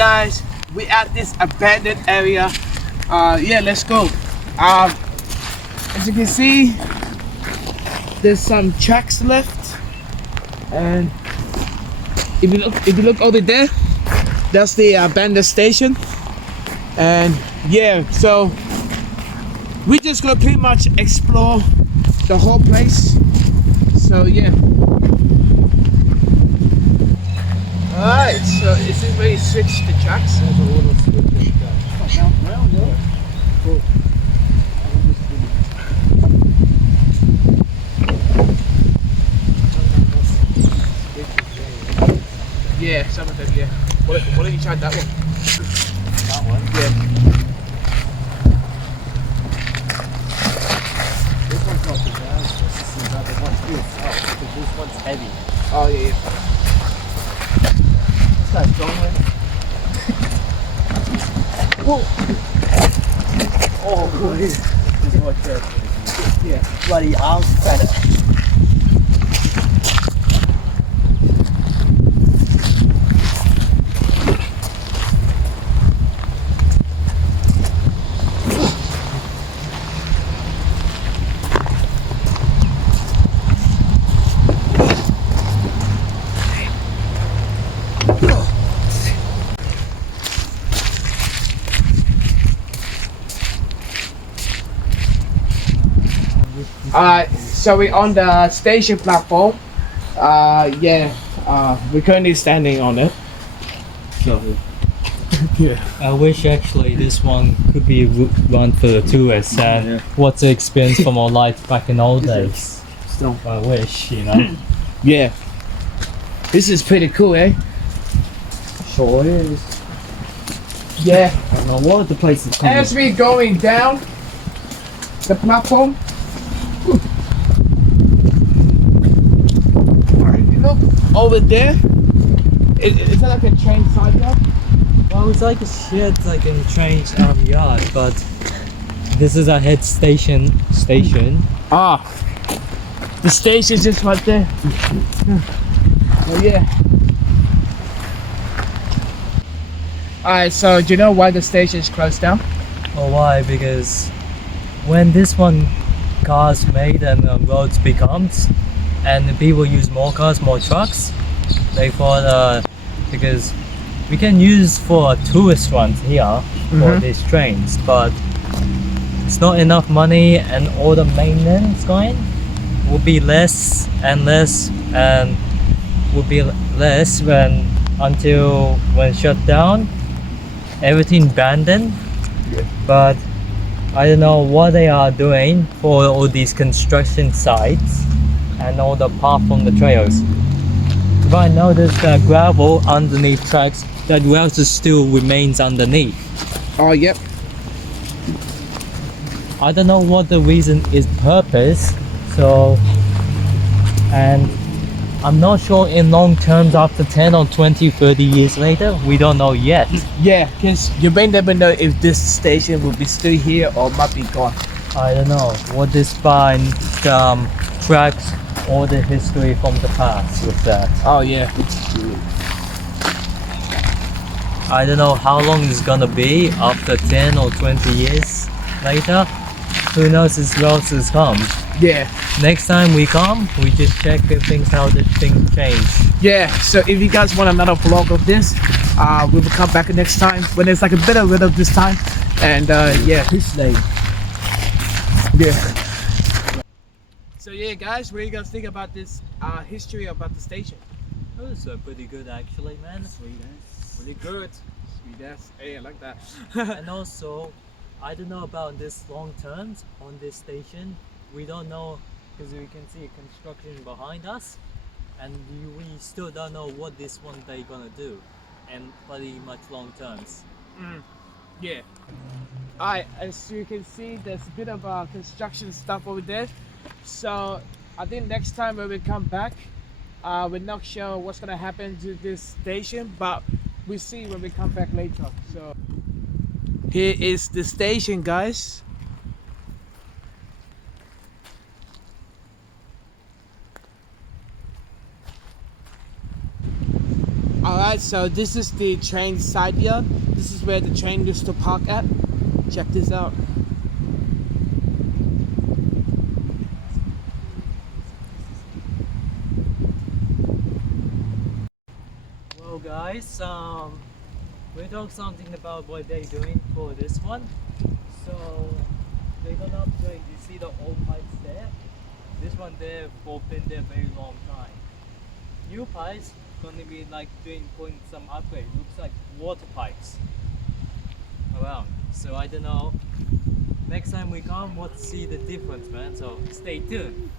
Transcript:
guys, we at this abandoned area. Yeah, let's go. As you can see, there's some tracks left, and if you look over there, that's the abandoned station. And yeah, so we're just gonna pretty much explore the whole place. So yeah. Alright, so is this where you switch the tracks? There's a little switch in the track. Well, yeah. Cool. Yeah, some of them, yeah. What if you tried that one? That one? Yeah. This one's not too bad. This is the other one's good. Oh, because this one's heavy. Oh yeah, yeah. This guy's strong, man. Whoa! Oh, boy. Just watch that. Yeah. Bloody arms fat. Alright, so we're on the station platform. Yeah, we're currently standing on it. So, yeah. I wish actually this one could be run for the tourists and what's the experience from our life back in old days. Still. I wish, you know. Yeah. This is pretty cool, eh? Sure is. Yeah. I don't know what the place is called. As we're going down the platform, if you look over there, is that like a train sidewalk? Well, it's like a shed, like in a train yard, but this is our head station. Ah, the station's just right there. Oh yeah. Alright, so do you know why the station is closed down? Or why? Because when this one cars made and roads becomes, and the people use more cars, more trucks, they thought because we can use for tourist runs here for these trains, but it's not enough money, and all the maintenance going will be less and less, and will be less until when shut down, everything abandoned. But I don't know what they are doing for all these construction sites and all the path from the trails. If I notice that gravel underneath tracks, that gravel still remains underneath. Oh, yep. I don't know what the reason is purpose, so, and I'm not sure in long terms after 10 or 20, 30 years later, we don't know yet. Yeah, because you may never know if this station will be still here or might be gone. I don't know what this spine tracks all the history from the past with that. Oh yeah. I don't know how long it's gonna be after 10 or 20 years later. Who knows as well as comes. Yeah. Next time we come, we just check if how the things change. Yeah, so if you guys want another vlog of this, we will come back next time when it's like a better weather this time. And yeah, This lane. yeah. So yeah guys, what do you guys think about this history about the station? It was pretty good actually, man. Sweet ass. Pretty good. Sweet ass. Hey, I like that. And also, I don't know about this long terms on this station. We don't know, because we can see construction behind us, and we still don't know what this one day gonna do, and pretty much long terms. Yeah. Alright, as you can see, there's a bit of construction stuff over there. So I think next time when we come back, we're not sure what's gonna happen to this station, but we'll see when we come back later. So here is the station, guys. Alright, so this is the train side yard. This is where the train used to park at. Check this out. Well guys, we talk something about what they're doing for this one. So they're gonna upgrade, you see the old pipes there? This one there for been there very long time. New pipes gonna be like putting some upgrade. Looks like water pipes around. So I don't know. Next time we come, we'll see the difference, man. So stay tuned.